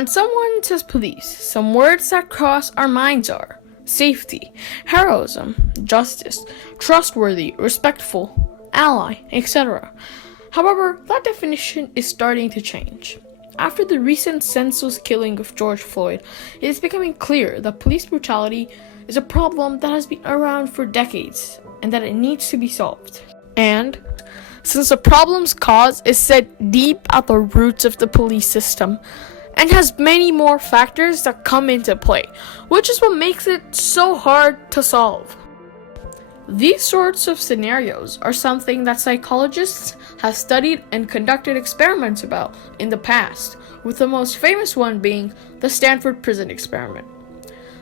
When someone says police, some words that cross our minds are safety, heroism, justice, trustworthy, respectful, ally, etc. However, that definition is starting to change. After the recent senseless killing of George Floyd, it is becoming clear that police brutality is a problem that has been around for decades and that it needs to be solved. And since the problem's cause is set deep at the roots of the police system and has many more factors that come into play, which is what makes it so hard to solve. These sorts of scenarios are something that psychologists have studied and conducted experiments about in the past, with the most famous one being the Stanford Prison Experiment.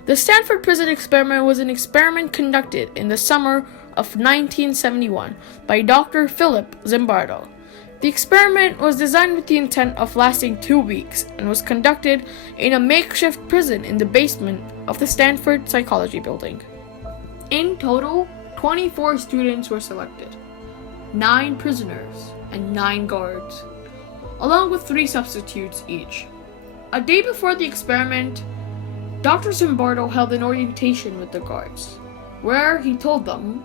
The Stanford Prison Experiment was an experiment conducted in the summer of 1971 by Dr. Philip Zimbardo. The experiment was designed with the intent of lasting 2 weeks and was conducted in a makeshift prison in the basement of the Stanford Psychology Building. In total, 24 students were selected, 9 prisoners and 9 guards, along with 3 substitutes each. A day before the experiment, Dr. Zimbardo held an orientation with the guards, where he told them,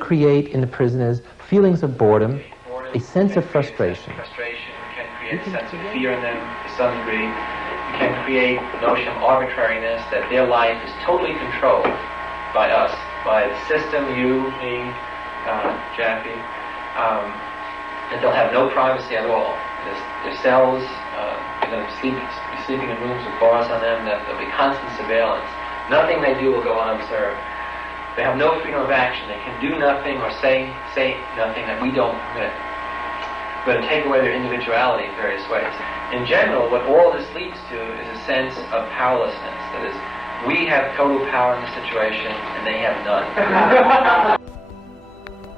create in the prisoners feelings of boredom, a sense of frustration. Can create a sense of fear in them to some degree. You can create the notion of arbitrariness, that their life is totally controlled by us, by the system, you, me, Jaffe, and they'll have no privacy at all. Their cells, they're going to be sleeping in rooms with bars on them, there'll be constant surveillance. Nothing they do will go unobserved. They have no freedom of action. They can do nothing or say nothing that we don't permit. We're going to take away their individuality in various ways. In general, what all this leads to is a sense of powerlessness. That is, we have total power in the situation and they have none.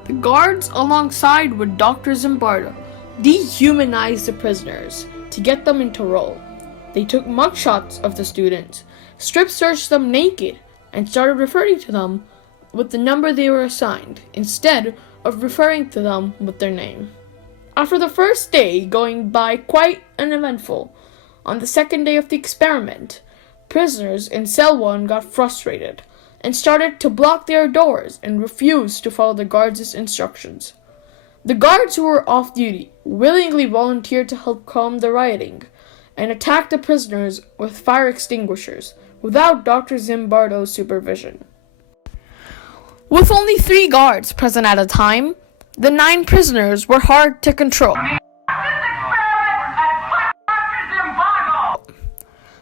The guards, alongside with Dr. Zimbardo, dehumanized the prisoners to get them into role. They took mugshots of the students, strip searched them naked, and started referring to them with the number they were assigned, instead of referring to them with their name. After the first day going by quite uneventful, on the second day of the experiment, prisoners in cell 1 got frustrated and started to block their doors and refused to follow the guards' instructions. The guards who were off duty willingly volunteered to help calm the rioting and attacked the prisoners with fire extinguishers without Dr. Zimbardo's supervision. With only 3 guards present at a time, the 9 prisoners were hard to control.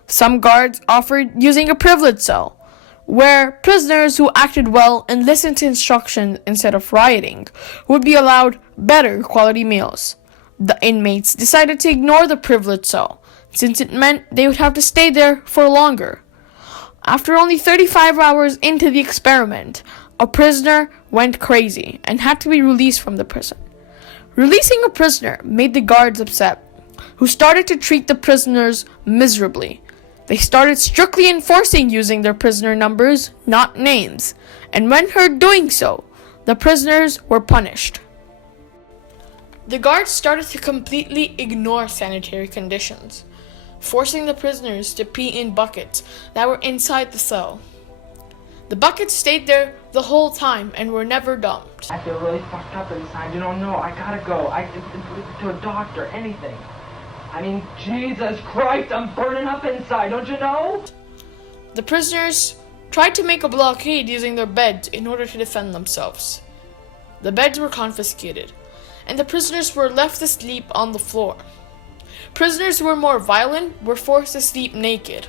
Some guards offered using a privilege cell, where prisoners who acted well and listened to instructions instead of rioting would be allowed better quality meals. The inmates decided to ignore the privilege cell, since it meant they would have to stay there for longer. After only 35 hours into the experiment, a prisoner went crazy and had to be released from the prison. Releasing a prisoner made the guards upset, who started to treat the prisoners miserably. They started strictly enforcing using their prisoner numbers, not names, and when heard doing so, the prisoners were punished. The guards started to completely ignore sanitary conditions, forcing the prisoners to pee in buckets that were inside the cell. The buckets stayed there the whole time and were never dumped. I feel really fucked up inside. You don't know. I gotta go. To a doctor, anything. I mean, Jesus Christ, I'm burning up inside, don't you know? The prisoners tried to make a blockade using their beds in order to defend themselves. The beds were confiscated, and the prisoners were left to sleep on the floor. Prisoners who were more violent were forced to sleep naked.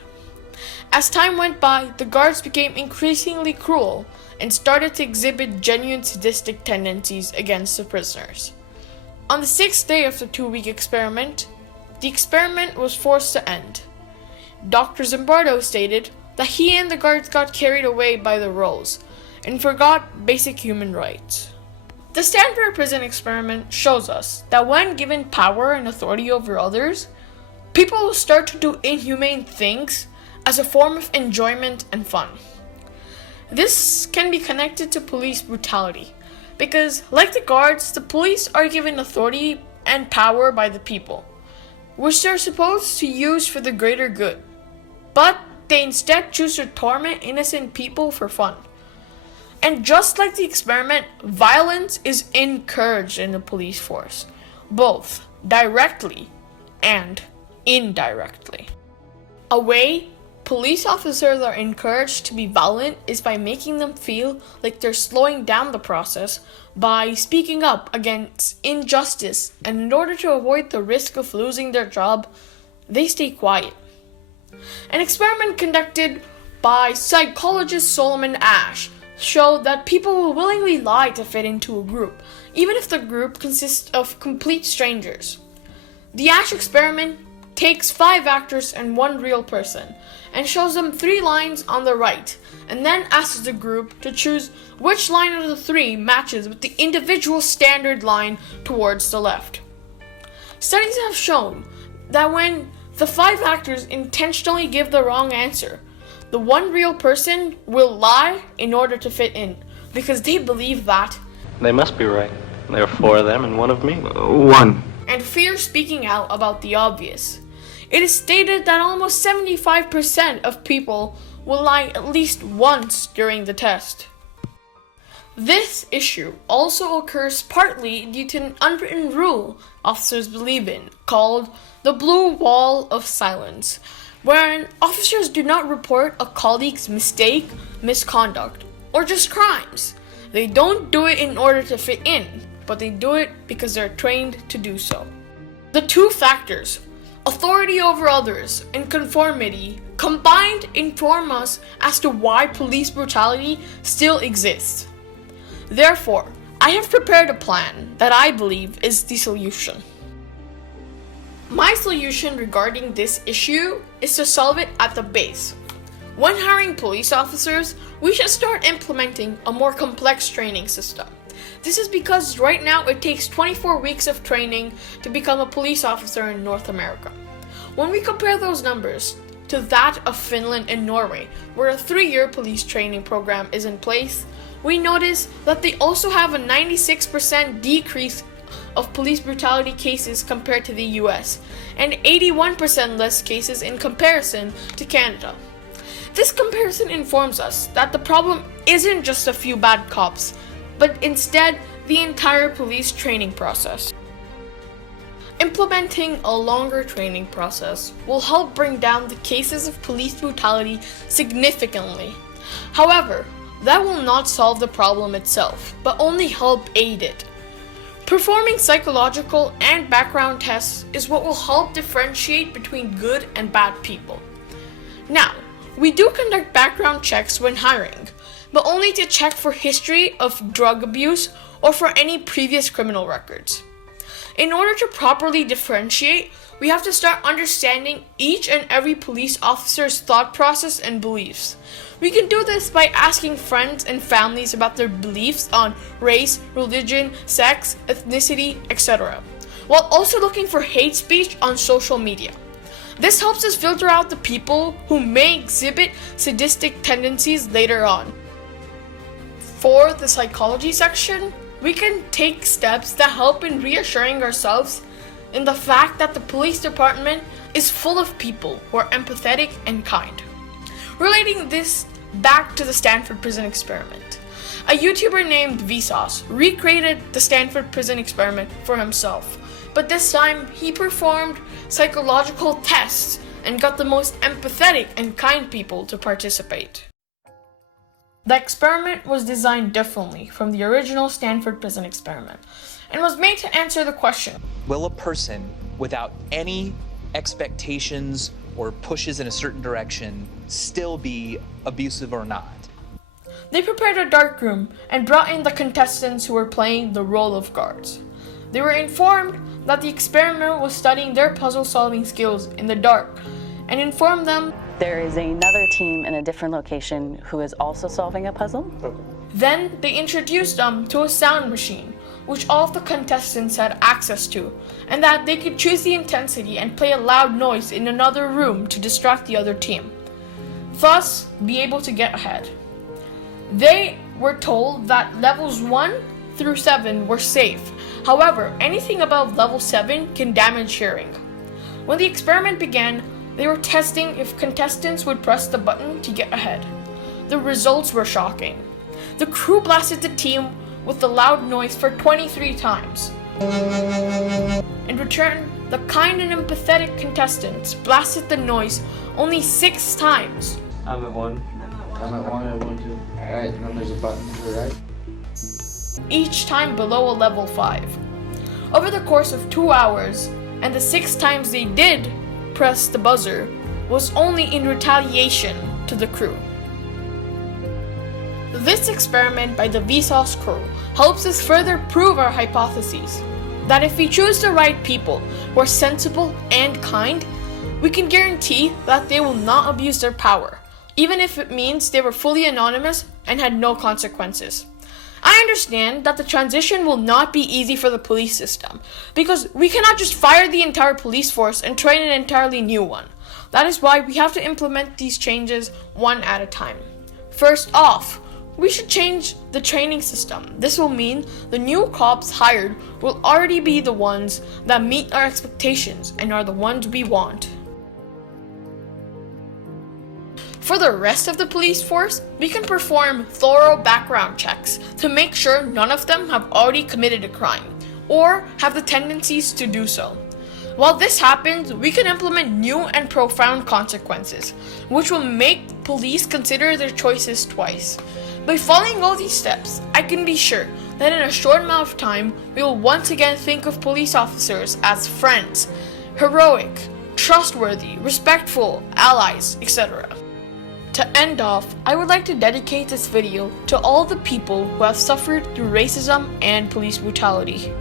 As time went by, the guards became increasingly cruel and started to exhibit genuine sadistic tendencies against the prisoners. On the 6th day of the 2-week experiment, the experiment was forced to end. Dr. Zimbardo stated that he and the guards got carried away by the roles and forgot basic human rights. The Stanford Prison Experiment shows us that when given power and authority over others, people will start to do inhumane things as a form of enjoyment and fun. This can be connected to police brutality, because like the guards, the police are given authority and power by the people. which they're supposed to use for the greater good. But they instead choose to torment innocent people for fun. And just like the experiment, violence is encouraged in the police force, both directly and indirectly. A way police officers are encouraged to be violent is by making them feel like they're slowing down the process by speaking up against injustice, and in order to avoid the risk of losing their job, they stay quiet. An experiment conducted by psychologist Solomon Ash showed that people will willingly lie to fit into a group, even if the group consists of complete strangers. The Ash experiment takes 5 actors and 1 real person and shows them 3 lines on the right, and then asks the group to choose which line of the 3 matches with the individual standard line towards the left. Studies have shown that when the 5 actors intentionally give the wrong answer, the 1 real person will lie in order to fit in, because they believe that They must be right. There are 4 of them and 1 of me. 1. and fear speaking out about the obvious. It is stated that almost 75% of people will lie at least once during the test. This issue also occurs partly due to an unwritten rule officers believe in, called the blue wall of silence, wherein officers do not report a colleague's mistake, misconduct, or just crimes. They don't do it in order to fit in, but they do it because they're trained to do so. The 2 factors, authority over others and conformity, combined inform us as to why police brutality still exists. Therefore, I have prepared a plan that I believe is the solution. My solution regarding this issue is to solve it at the base. When hiring police officers, we should start implementing a more complex training system. This is because right now it takes 24 weeks of training to become a police officer in North America. When we compare those numbers to that of Finland and Norway, where a 3-year police training program is in place, we notice that they also have a 96% decrease of police brutality cases compared to the US, and 81% less cases in comparison to Canada. This comparison informs us that the problem isn't just a few bad cops, but instead the entire police training process. Implementing a longer training process will help bring down the cases of police brutality significantly. However, that will not solve the problem itself, but only help aid it. Performing psychological and background tests is what will help differentiate between good and bad people. Now, we do conduct background checks when hiring, but only to check for history of drug abuse or for any previous criminal records. In order to properly differentiate, we have to start understanding each and every police officer's thought process and beliefs. We can do this by asking friends and families about their beliefs on race, religion, sex, ethnicity, etc., while also looking for hate speech on social media. This helps us filter out the people who may exhibit sadistic tendencies later on. For the psychology section, we can take steps that help in reassuring ourselves in the fact that the police department is full of people who are empathetic and kind. Relating this back to the Stanford Prison Experiment, a YouTuber named Vsauce recreated the Stanford Prison Experiment for himself, but this time he performed psychological tests and got the most empathetic and kind people to participate. The experiment was designed differently from the original Stanford Prison Experiment and was made to answer the question, will a person without any expectations or pushes in a certain direction still be abusive or not? They prepared a dark room and brought in the contestants who were playing the role of guards. They were informed that the experiment was studying their puzzle-solving skills in the dark and informed them there is another team in a different location who is also solving a puzzle. Then they introduced them to a sound machine, which all of the contestants had access to, and that they could choose the intensity and play a loud noise in another room to distract the other team, thus be able to get ahead. They were told that levels 1 through 7 were safe. However, anything above level 7 can damage hearing. When the experiment began, they were testing if contestants would press the button to get ahead. The results were shocking. The crew blasted the team with the loud noise for 23 times. In return, the kind and empathetic contestants blasted the noise only 6 times. I'm at 1. I'm at 1. I'm at 1 too. Alright, and then there's a button to the right. Each time below a level 5. Over the course of 2 hours, and the 6 times they did press the buzzer was only in retaliation to the crew. This experiment by the Vsauce crew helps us further prove our hypotheses that if we choose the right people who are sensible and kind, we can guarantee that they will not abuse their power, even if it means they were fully anonymous and had no consequences. I understand that the transition will not be easy for the police system, because we cannot just fire the entire police force and train an entirely new one. That is why we have to implement these changes one at a time. First off, we should change the training system. This will mean the new cops hired will already be the ones that meet our expectations and are the ones we want. For the rest of the police force, we can perform thorough background checks to make sure none of them have already committed a crime or have the tendencies to do so. While this happens, we can implement new and profound consequences, which will make police consider their choices twice. By following all these steps, I can be sure that in a short amount of time, we will once again think of police officers as friends, heroic, trustworthy, respectful, allies, etc. To end off, I would like to dedicate this video to all the people who have suffered through racism and police brutality.